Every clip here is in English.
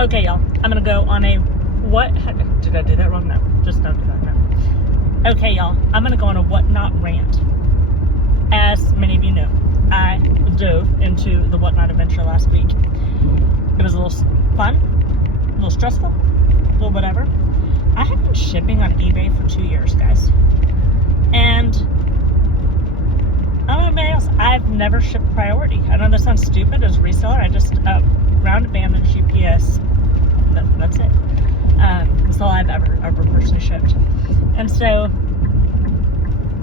Okay, y'all. I'm gonna go on a what? Did I do that wrong? No. Just don't do that. No. Okay, y'all. I'm gonna go on a whatnot rant. As many of you know, I dove into the whatnot adventure last week. It was a little fun, a little stressful, a little whatever. I have been shipping on eBay for 2 years, guys, and I don't know about else. I've never shipped priority. I know that sounds stupid as a reseller. I just round advantage UPS. That's it. That's all I've ever personally shipped. And so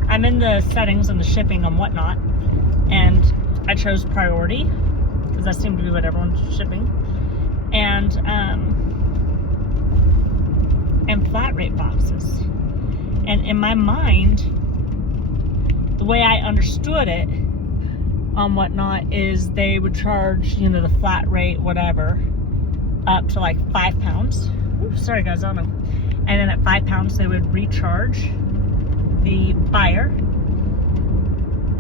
I'm in the settings and the shipping on whatnot, and I chose priority because that seemed to be what everyone's shipping, and flat rate boxes. And in my mind, the way I understood it on whatnot is they would charge, the flat rate, whatever, up to like 5 pounds. Ooh, sorry guys, I don't know. And then at 5 pounds, they would recharge the buyer.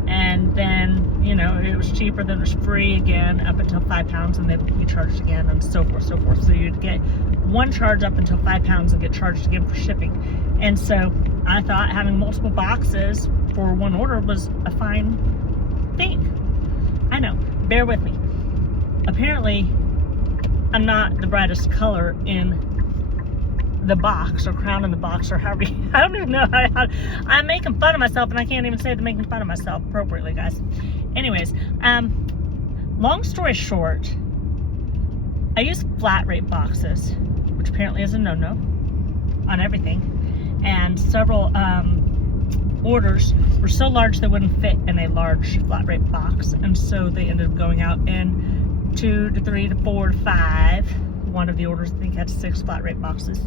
And then, it was cheaper, then it was free again up until 5 pounds, and they would be charged again, and so forth, so forth. So you'd get one charge up until 5 pounds and get charged again for shipping. And so I thought having multiple boxes for one order was a fine thing. I know, bear with me. Apparently, I'm not the brightest color in the box or crown in the box or however I don't even know I'm making fun of myself, and I can't even say the making fun of myself appropriately, guys. Anyways, long story short, I use flat rate boxes, which apparently is a no-no on everything, and several orders were so large they wouldn't fit in a large flat rate box, and so they ended up going out in 2 to 3 to 4 to 5. One of the orders, I think, had 6 flat rate boxes.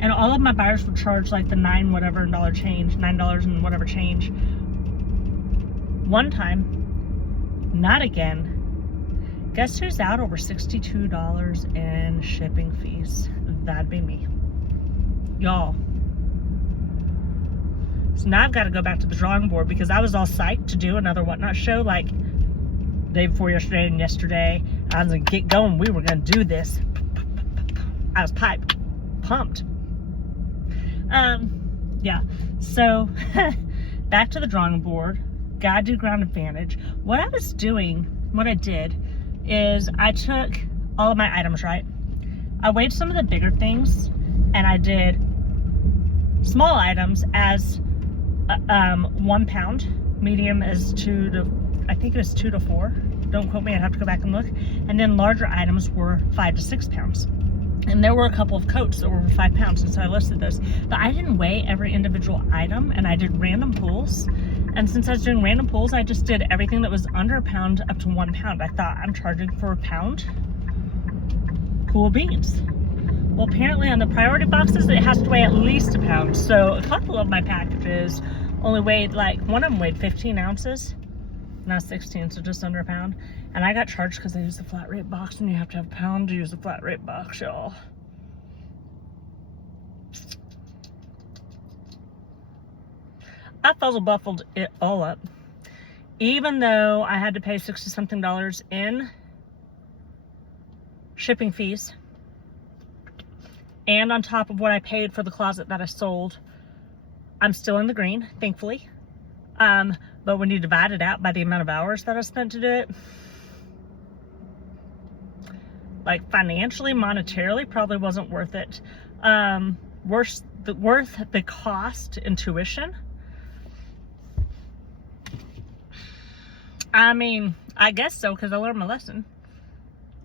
And all of my buyers would charge like the $9 and whatever change. One time, not again. Guess who's out over $62 in shipping fees? That'd be me. Y'all. So now I've got to go back to the drawing board, because I was all psyched to do another whatnot show like day before yesterday and yesterday. I was gonna get going. We were gonna do this. I was pumped. Yeah. So back to the drawing board. Gotta do ground advantage. What I did is I took all of my items, right? I weighed some of the bigger things, and I did small items as 1 pound, medium as 2 to 4. Don't quote me, I'd have to go back and look. And then larger items were 5 to 6 pounds. And there were a couple of coats that were 5 pounds, and so I listed those. But I didn't weigh every individual item, and I did random pulls. And since I was doing random pulls, I just did everything that was under a pound up to 1 pound. I thought, I'm charging for a pound. Cool beans. Well, apparently on the priority boxes, it has to weigh at least a pound. So a couple of my packages only weighed, one of them weighed 15 ounces. Not 16, so just under a pound. And I got charged because I used the flat rate box, and you have to have a pound to use the flat rate box, y'all. I Fuzzelbuffled it all up. Even though I had to pay $60-something in shipping fees, and on top of what I paid for the closet that I sold, I'm still in the green, thankfully. But when you divide it out by the amount of hours that I spent to do it, financially, monetarily, probably wasn't worth it. Worth the cost in tuition. I mean, I guess so, because I learned my lesson.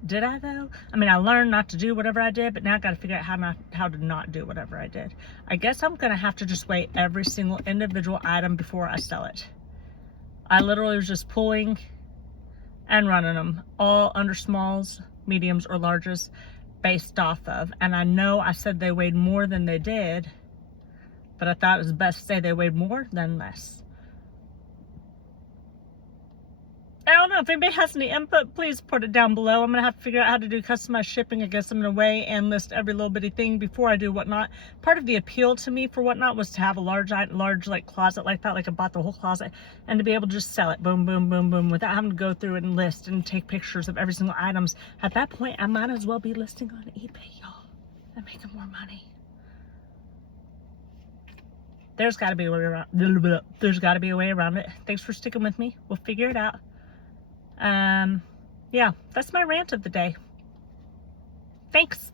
Did I, though? I mean, I learned not to do whatever I did, but now I got to figure out how to not do whatever I did. I guess I'm going to have to just weigh every single individual item before I sell it. I literally was just pulling and running them all under smalls, mediums, or larges based off of. And I know I said they weighed more than they did, but I thought it was best to say they weighed more than less. I don't know. If anybody has any input, please put it down below. I'm going to have to figure out how to do customized shipping. I guess I'm going to weigh and list every little bitty thing before I do Whatnot. Part of the appeal to me for Whatnot was to have a large like closet like that, like I bought the whole closet, and to be able to just sell it, boom, boom, boom, boom, without having to go through it and list and take pictures of every single items. At that point, I might as well be listing on eBay, y'all, and making more money. There's got to be a way around. There's got to be a way around it. Thanks for sticking with me. We'll figure it out. Yeah, that's my rant of the day. Thanks.